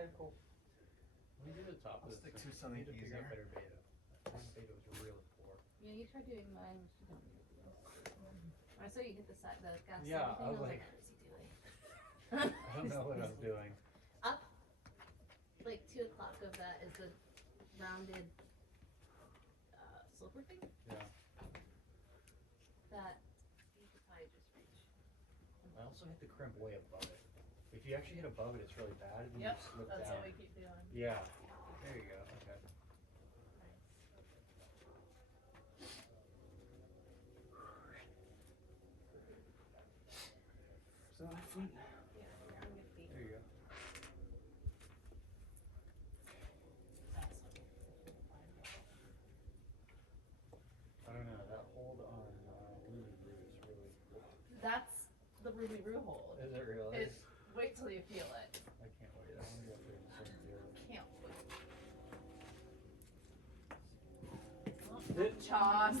Okay, cool. Let me do the top of this. Stick to thing. something I need to figure out easier. better beta. This beta was really poor. Yeah, you tried doing mine, which you don't need to do. I saw you hit the gas. Yeah, thing, I was like, what is he doing? I don't know what I'm doing. Up, like 2 o'clock of that is the rounded sloper thing Yeah. that you could probably just reach. I also hit the crimp way above it. If you actually hit above it, it's really bad. And Yep, you slip that's down. what we keep doing. Yeah. There you go. Okay. So my feet. Yeah, you're on your feet. There you go. I don't know. That hold on Ruby Roo is really cool. That's the Ruby Roo hold. Is it really? It's, wait till you feel it. I can't wait. I want to go through the same deal. Can't wait. Choss.